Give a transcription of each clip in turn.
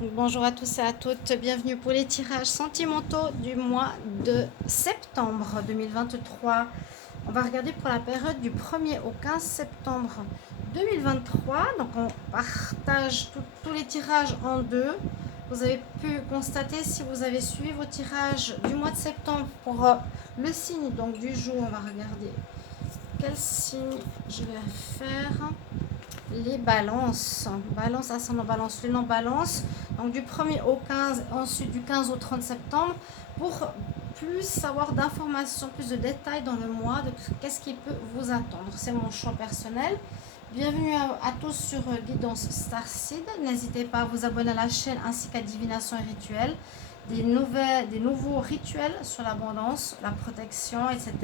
Bonjour à tous et à toutes, bienvenue pour les tirages sentimentaux du mois de septembre 2023. On va regarder pour la période du 1er au 15 septembre 2023. Donc on partage tous les tirages en deux. Vous avez pu constater si vous avez suivi vos tirages du mois de septembre pour le signe donc du jour. On va regarder quel signe je vais faire. Les balances, balance, ascendant balance, lunan balance, donc du 1er au 15, ensuite du 15 au 30 septembre, pour plus avoir d'informations, plus de détails dans le mois, de qu'est-ce qui peut vous attendre. C'est mon choix personnel. Bienvenue à tous sur Guidance Starseed. N'hésitez pas à vous abonner à la chaîne ainsi qu'à Divination et Rituels. Des nouveaux rituels sur l'abondance, la protection, etc.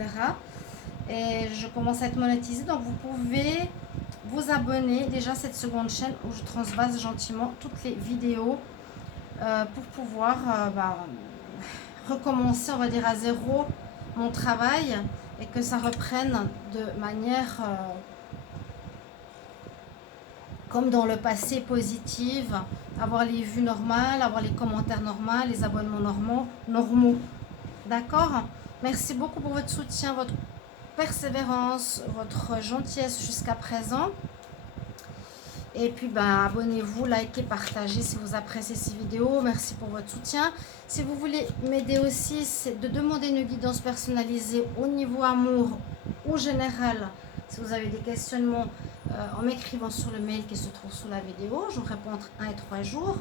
Et je commence à être monétisée, donc vous pouvez vous abonner déjà à cette seconde chaîne où je transvase gentiment toutes les vidéos pour pouvoir recommencer, on va dire, à zéro mon travail et que ça reprenne de manière comme dans le passé positive, avoir les vues normales, avoir les commentaires normaux, les abonnements normaux. D'accord? Merci beaucoup pour votre soutien, votre persévérance, votre gentillesse jusqu'à présent. Et puis abonnez-vous, likez, partagez si vous appréciez ces vidéos. Merci pour votre soutien. Si vous voulez m'aider aussi, c'est de demander une guidance personnalisée au niveau amour ou général. Si vous avez des questionnements, en m'écrivant sur le mail qui se trouve sous la vidéo, je vous réponds entre 1 et 3 jours.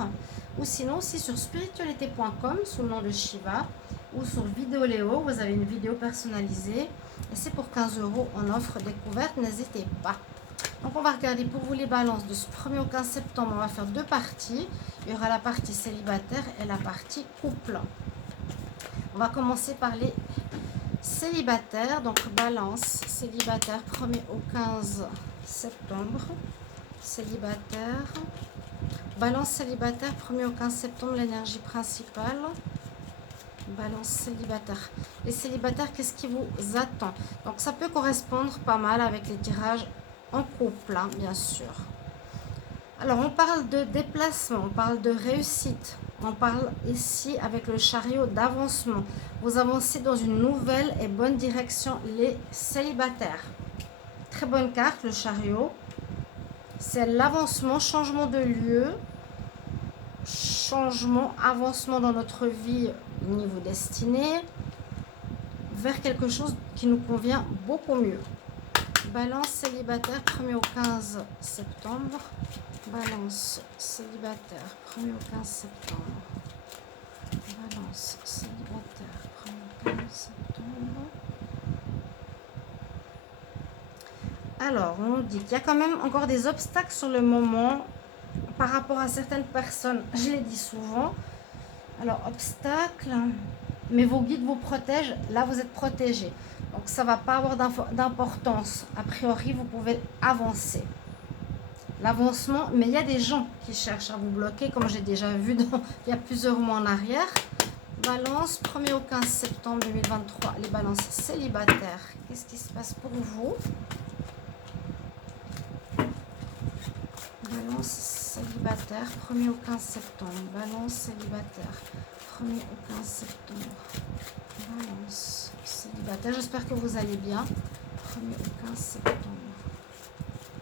Ou sinon aussi sur spiritualité.com sous le nom de Shiva ou sur Vidéoléo, vous avez une vidéo personnalisée. Et c'est pour 15 € en offre découverte, n'hésitez pas. Donc on va regarder pour vous les balances de ce 1er au 15 septembre. On va faire deux parties. Il y aura la partie célibataire et la partie couple. On va commencer par les célibataires. Donc balance célibataire 1er au 15 septembre. Célibataire. Balance célibataire 1er au 15 septembre, l'énergie principale. Balance célibataire. Les célibataires, qu'est-ce qui vous attend? Donc ça peut correspondre pas mal avec les tirages en couple, hein, bien sûr. Alors on parle de déplacement, on parle de réussite, on parle ici avec le chariot d'avancement. Vous avancez dans une nouvelle et bonne direction, les célibataires. Très bonne carte, le chariot. C'est l'avancement, changement de lieu, changement, avancement dans notre vie, niveau destiné, vers quelque chose qui nous convient beaucoup mieux. Balance célibataire 1er au 15 septembre. Balance célibataire 1er au 15 septembre. Balance célibataire 1er au 15 septembre. Alors, on dit qu'il y a quand même encore des obstacles sur le moment par rapport à certaines personnes. Je l'ai dit souvent. Alors, obstacles, mais vos guides vous protègent. Là, vous êtes protégé. Donc, ça ne va pas avoir d'importance. A priori, vous pouvez avancer. L'avancement, mais il y a des gens qui cherchent à vous bloquer, comme j'ai déjà vu il y a plusieurs mois en arrière. Balance, 1er au 15 septembre 2023, les balances célibataires. Qu'est-ce qui se passe pour vous? Balance célibataire, 1er au 15 septembre. Balance célibataire, 1er au 15 septembre. Balance célibataire, j'espère que vous allez bien. 1er au 15 septembre.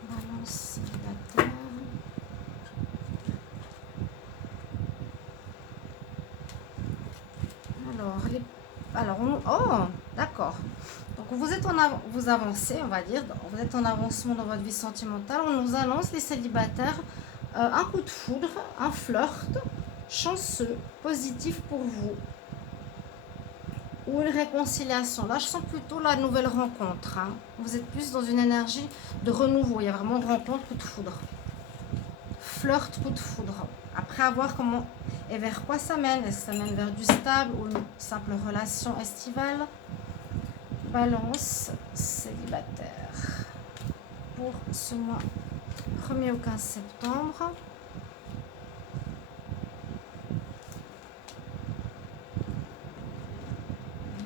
Balance célibataire. Oh, d'accord. Donc vous avancez, on va dire, vous êtes en avancement dans votre vie sentimentale. On nous annonce, les célibataires, un coup de foudre, un flirt chanceux, positif pour vous. Ou une réconciliation. Là, je sens plutôt la nouvelle rencontre. Hein. Vous êtes plus dans une énergie de renouveau. Il y a vraiment rencontre, coup de foudre. Flirt, coup de foudre. Après, à voir comment et vers quoi ça mène. Est-ce que ça mène vers du stable ou une simple relation estivale? Balance célibataire pour ce mois 1er au 15 septembre.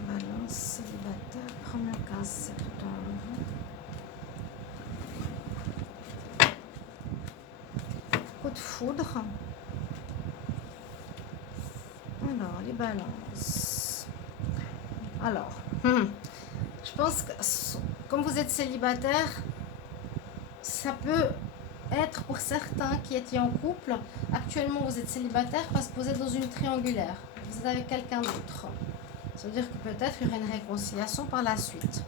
Balance célibataire 1er au 15 septembre. Coup de foudre. Balance. Alors, je pense que comme vous êtes célibataire, ça peut être pour certains qui étaient en couple. Actuellement, vous êtes célibataire parce que vous êtes dans une triangulaire. Vous êtes avec quelqu'un d'autre. Ça veut dire que peut-être il y aura une réconciliation par la suite.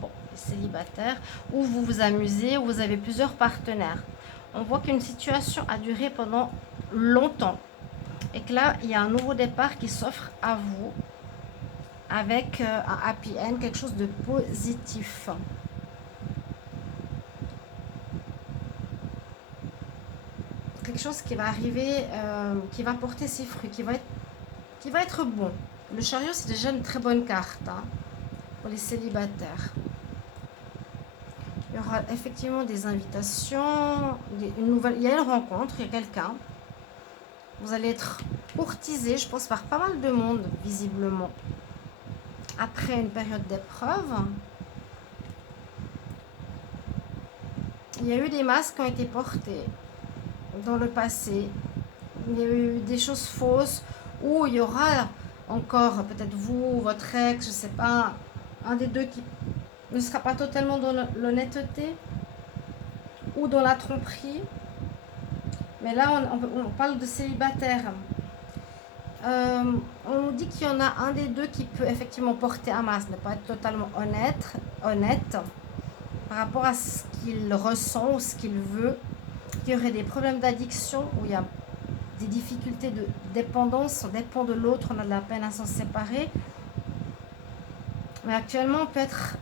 Bon, les célibataires, ou vous vous amusez, ou vous avez plusieurs partenaires. On voit qu'une situation a duré pendant longtemps. Et que là, il y a un nouveau départ qui s'offre à vous avec un happy end, quelque chose de positif. Quelque chose qui va arriver, qui va porter ses fruits, qui va être bon. Le chariot, c'est déjà une très bonne carte pour les célibataires. Il y aura effectivement des invitations, il y a une rencontre, il y a quelqu'un. Vous allez être courtisé, je pense, par pas mal de monde, visiblement. Après une période d'épreuve, il y a eu des masques qui ont été portés dans le passé. Il y a eu des choses fausses, ou il y aura encore, peut-être vous, votre ex, je ne sais pas, un des deux qui ne sera pas totalement dans l'honnêteté ou dans la tromperie. Mais là, on parle de célibataire. On nous dit qu'il y en a un des deux qui peut effectivement porter un masque, ne pas être totalement honnête par rapport à ce qu'il ressent ou ce qu'il veut. Il y aurait des problèmes d'addiction où il y a des difficultés de dépendance, on dépend de l'autre, on a de la peine à s'en séparer. Mais actuellement, on peut être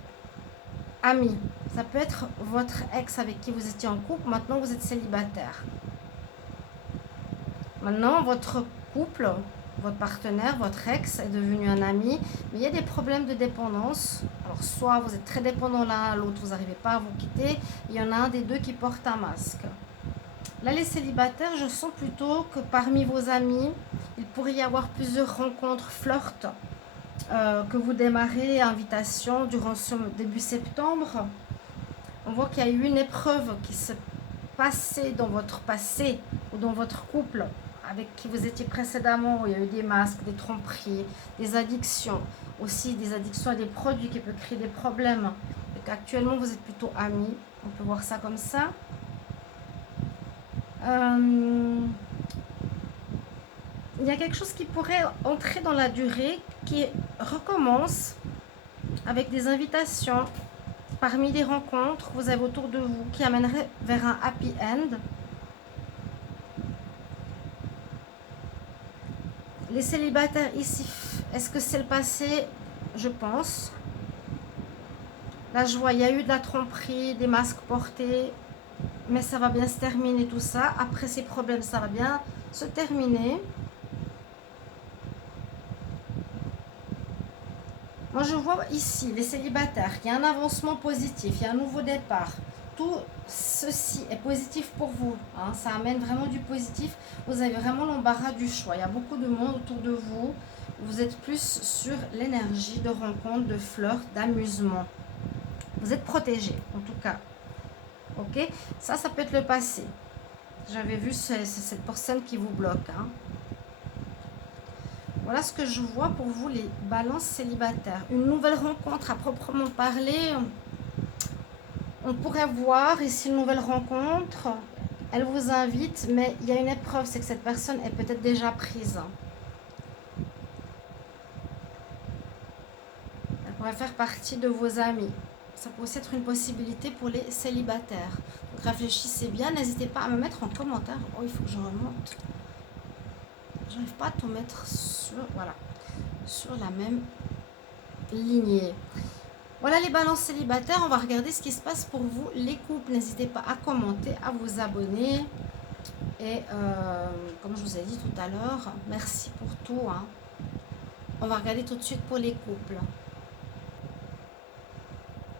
ami. Ça peut être votre ex avec qui vous étiez en couple, maintenant vous êtes célibataire. Maintenant, votre couple, votre partenaire, votre ex est devenu un ami, mais il y a des problèmes de dépendance. Alors, soit vous êtes très dépendants l'un à l'autre, vous n'arrivez pas à vous quitter, il y en a un des deux qui porte un masque. Là, les célibataires, je sens plutôt que parmi vos amis, il pourrait y avoir plusieurs rencontres flirts que vous démarrez, invitation durant ce début septembre. On voit qu'il y a eu une épreuve qui s'est passée dans votre passé ou dans votre couple avec qui vous étiez précédemment, où il y a eu des masques, des tromperies, des addictions, aussi des addictions à des produits qui peuvent créer des problèmes. Et qu'actuellement, vous êtes plutôt amis, on peut voir ça comme ça. Il y a quelque chose qui pourrait entrer dans la durée, qui recommence avec des invitations parmi les rencontres que vous avez autour de vous, qui amèneraient vers un happy end. Les célibataires ici, est-ce que c'est le passé? Je pense. Là, je vois, il y a eu de la tromperie, des masques portés, mais ça va bien se terminer tout ça. Après ces problèmes, ça va bien se terminer. Moi, je vois ici, les célibataires, il y a un avancement positif, il y a un nouveau départ. Tout ceci est positif pour vous. Ça amène vraiment du positif. Vous avez vraiment l'embarras du choix. Il y a beaucoup de monde autour de vous. Vous êtes plus sur l'énergie de rencontre, de flirt, d'amusement. Vous êtes protégé, en tout cas. Ok? Ça peut être le passé. J'avais vu cette personne qui vous bloque. Voilà ce que je vois pour vous, les balances célibataires. Une nouvelle rencontre à proprement parler. On pourrait voir ici une nouvelle rencontre. Elle vous invite, mais il y a une épreuve, c'est que cette personne est peut-être déjà prise. Elle pourrait faire partie de vos amis. Ça peut aussi être une possibilité pour les célibataires. Donc réfléchissez bien, n'hésitez pas à me mettre en commentaire. Oh, il faut que je remonte. J'arrive pas à tout mettre sur la même lignée. Voilà les balances célibataires, on va regarder ce qui se passe pour vous, les couples. N'hésitez pas à commenter, à vous abonner. Et comme je vous ai dit tout à l'heure, merci pour tout. On va regarder tout de suite pour les couples.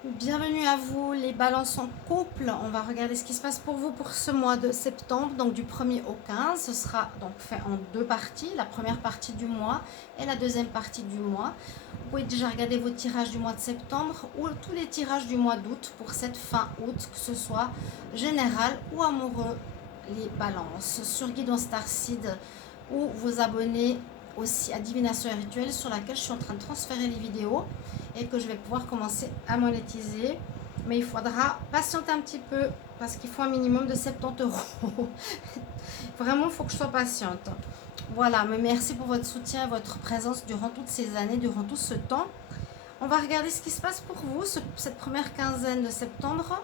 Bienvenue à vous les balances en couple. On va regarder ce qui se passe pour vous pour ce mois de septembre, donc du 1er au 15. Ce sera donc fait en deux parties, la première partie du mois et la deuxième partie du mois. Vous pouvez déjà regarder vos tirages du mois de septembre ou tous les tirages du mois d'août pour cette fin août, que ce soit général ou amoureux, les balances sur Guidon Starseed, ou vous abonner aussi à divination et rituel sur laquelle je suis en train de transférer les vidéos et que je vais pouvoir commencer à monétiser. Mais il faudra patienter un petit peu parce qu'il faut un minimum de 70 euros. Vraiment, il faut que je sois patiente. Voilà, mais merci pour votre soutien, votre présence durant toutes ces années, durant tout ce temps. On va regarder ce qui se passe pour vous, cette première quinzaine de septembre.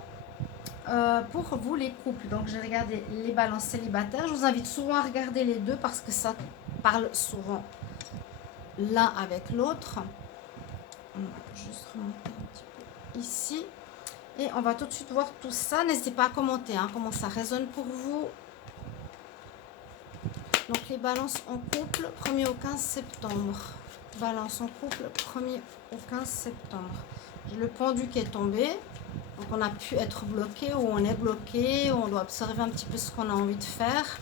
Pour vous les couples, donc j'ai regardé les balances célibataires. Je vous invite souvent à regarder les deux parce que ça parle souvent l'un avec l'autre. On va juste remonter un petit peu ici et on va tout de suite voir tout ça. N'hésitez pas à commenter comment ça résonne pour vous. Donc les balances en couple 1er au 15 septembre. Balance en couple 1er au 15 septembre. J'ai le pendu qui est tombé. Donc on a pu être bloqué ou on est bloqué, ou on doit observer un petit peu ce qu'on a envie de faire.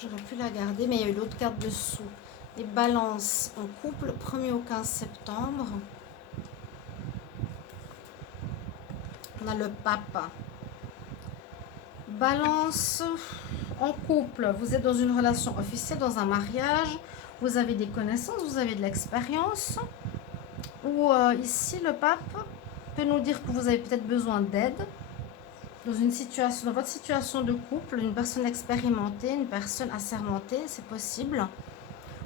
J'aurais pu la garder, mais il y a eu d'autres cartes dessous. Les balances en couple, 1er au 15 septembre. On a le pape. Balance en couple, vous êtes dans une relation officielle, dans un mariage. Vous avez des connaissances, vous avez de l'expérience. Ou ici, le pape peut nous dire que vous avez peut-être besoin d'aide dans une situation, dans votre situation de couple, une personne expérimentée, une personne assermentée, c'est possible.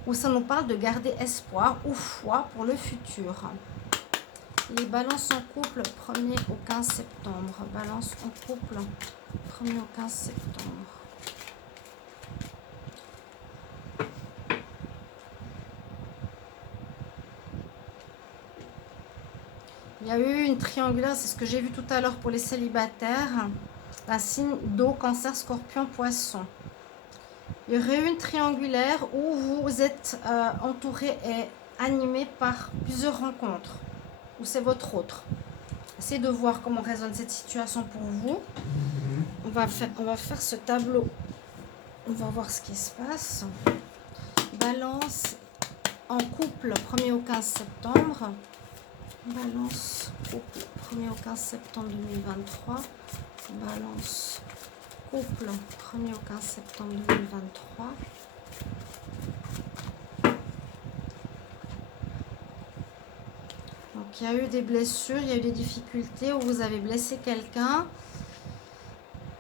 Ou ça nous parle de garder espoir ou foi pour le futur. Les balances en couple 1er au 15 septembre. Balance en couple 1er au 15 septembre. Il y a eu une triangulaire, c'est ce que j'ai vu tout à l'heure pour les célibataires. Un signe d'eau, cancer, scorpion, poisson. Il y aurait eu une triangulaire où vous êtes entouré et animé par plusieurs rencontres. Ou c'est votre autre. Essayez de voir comment résonne cette situation pour vous. On va faire ce tableau. On va voir ce qui se passe. Balance en couple 1er au 15 septembre. Balance couple 1er au 15 septembre 2023. Balance couple 1er au 15 septembre 2023. Donc il y a eu des blessures, il y a eu des difficultés où vous avez blessé quelqu'un.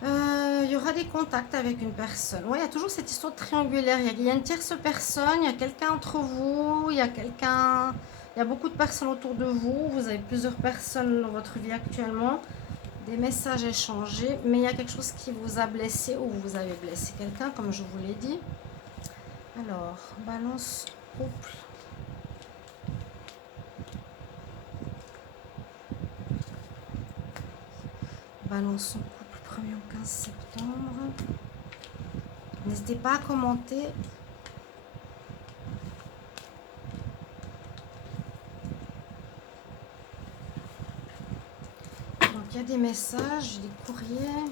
Il y aura des contacts avec une personne. Ouais, il y a toujours cette histoire triangulaire. Il y a une tierce personne, il y a quelqu'un entre vous, il y a beaucoup de personnes autour de vous. Vous avez plusieurs personnes dans votre vie actuellement. Des messages échangés, mais il y a quelque chose qui vous a blessé ou vous avez blessé quelqu'un, comme je vous l'ai dit. Alors, balance couple. Balance en couple 1er au 15 septembre. N'hésitez pas à commenter. Donc il y a des messages, des courriers.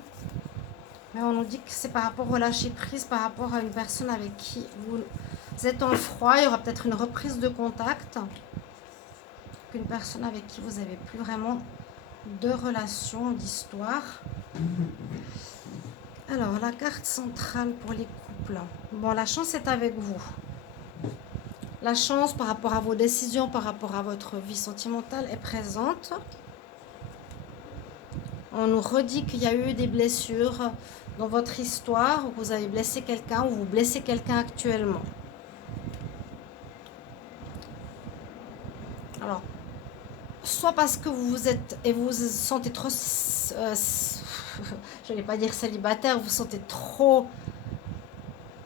Mais on nous dit que c'est par rapport au lâcher prise, par rapport à une personne avec qui vous êtes en froid. Il y aura peut-être une reprise de contact. Une personne avec qui vous n'avez plus vraiment de relation, d'histoire. Alors, la carte centrale pour les couples. Bon, la chance est avec vous. La chance par rapport à vos décisions, par rapport à votre vie sentimentale est présente. On nous redit qu'il y a eu des blessures dans votre histoire, où vous avez blessé quelqu'un, ou vous blessez quelqu'un actuellement. Alors, soit parce que vous êtes et vous vous sentez trop, je n'allais pas dire célibataire, vous vous sentez trop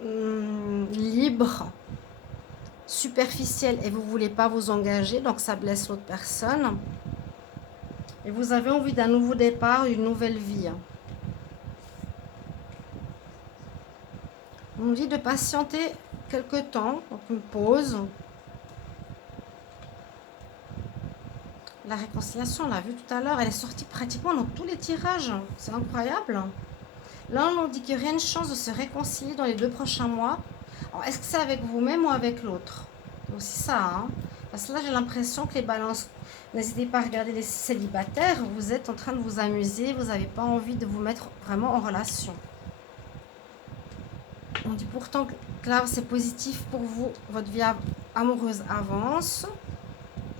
libre, superficiel et vous ne voulez pas vous engager, donc ça blesse l'autre personne. Et vous avez envie d'un nouveau départ, une nouvelle vie. On nous dit de patienter quelque temps, donc une pause. La réconciliation, on l'a vu tout à l'heure, elle est sortie pratiquement dans tous les tirages. C'est incroyable. Là, on nous dit qu'il y aurait une chance de se réconcilier dans les 2 prochains mois. Alors, est-ce que c'est avec vous-même ou avec l'autre? C'est aussi ça, hein. Parce que là, j'ai l'impression que les balances... N'hésitez pas à regarder les célibataires. Vous êtes en train de vous amuser. Vous n'avez pas envie de vous mettre vraiment en relation. On dit pourtant que là, c'est positif pour vous. Votre vie amoureuse avance.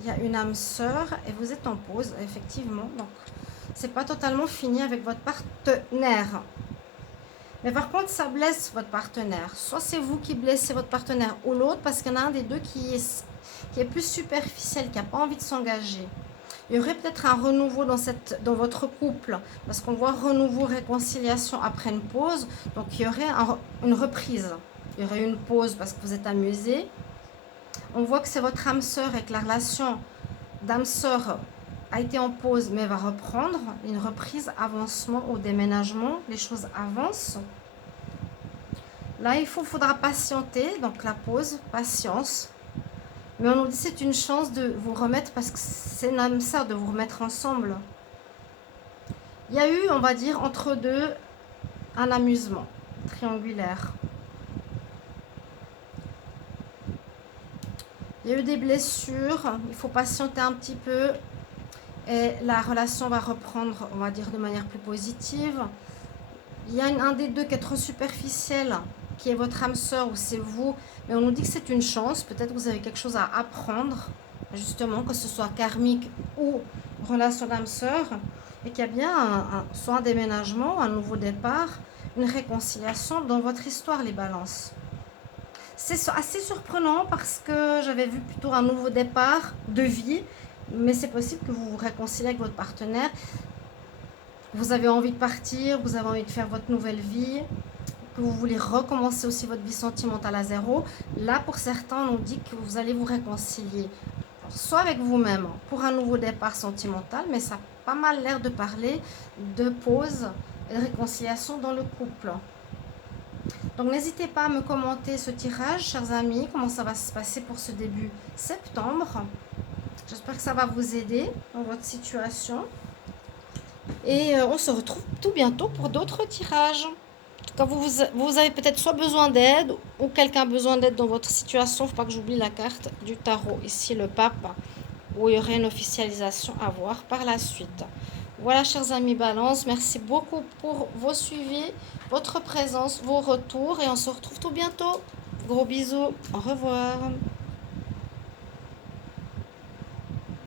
Il y a une âme sœur et vous êtes en pause, effectivement. Donc, c'est pas totalement fini avec votre partenaire. Mais par contre, ça blesse votre partenaire. Soit c'est vous qui blessez votre partenaire ou l'autre parce qu'il y en a un des deux qui est plus superficiel, qui n'a pas envie de s'engager. Il y aurait peut-être un renouveau dans votre couple parce qu'on voit renouveau, réconciliation après une pause. Donc, il y aurait une reprise. Il y aurait une pause parce que vous êtes amusé. On voit que c'est votre âme sœur et que la relation d'âme sœur a été en pause mais va reprendre. Une reprise, avancement au déménagement. Les choses avancent. Là, il faudra patienter. Donc, la pause, patience. Mais on nous dit que c'est une chance de vous remettre parce que c'est une âme sœur de vous remettre ensemble. Il y a eu, on va dire, entre deux, un amusement triangulaire. Il y a eu des blessures, il faut patienter un petit peu et la relation va reprendre, on va dire, de manière plus positive. Il y a un des deux qui est trop superficiel, qui est votre âme sœur ou c'est vous, mais on nous dit que c'est une chance. Peut-être que vous avez quelque chose à apprendre, justement, que ce soit karmique ou relation d'âme sœur, et qu'il y a bien soit un déménagement, un nouveau départ, une réconciliation dans votre histoire, les balances. C'est assez surprenant parce que j'avais vu plutôt un nouveau départ de vie, mais c'est possible que vous vous réconciliez avec votre partenaire. Vous avez envie de partir, vous avez envie de faire votre nouvelle vie, que vous voulez recommencer aussi votre vie sentimentale à zéro. Là, pour certains, on nous dit que vous allez vous réconcilier, soit avec vous-même pour un nouveau départ sentimental, mais ça a pas mal l'air de parler de pause et de réconciliation dans le couple. Donc n'hésitez pas à me commenter ce tirage, chers amis, comment ça va se passer pour ce début septembre. J'espère que ça va vous aider dans votre situation. Et on se retrouve tout bientôt pour d'autres tirages. Quand vous avez peut-être soit besoin d'aide ou quelqu'un a besoin d'aide dans votre situation, il ne faut pas que j'oublie la carte du tarot. Ici, le pape, où il y aurait une officialisation à voir par la suite. Voilà, chers amis Balance, merci beaucoup pour vos suivis, votre présence, vos retours et on se retrouve tout bientôt. Gros bisous, au revoir.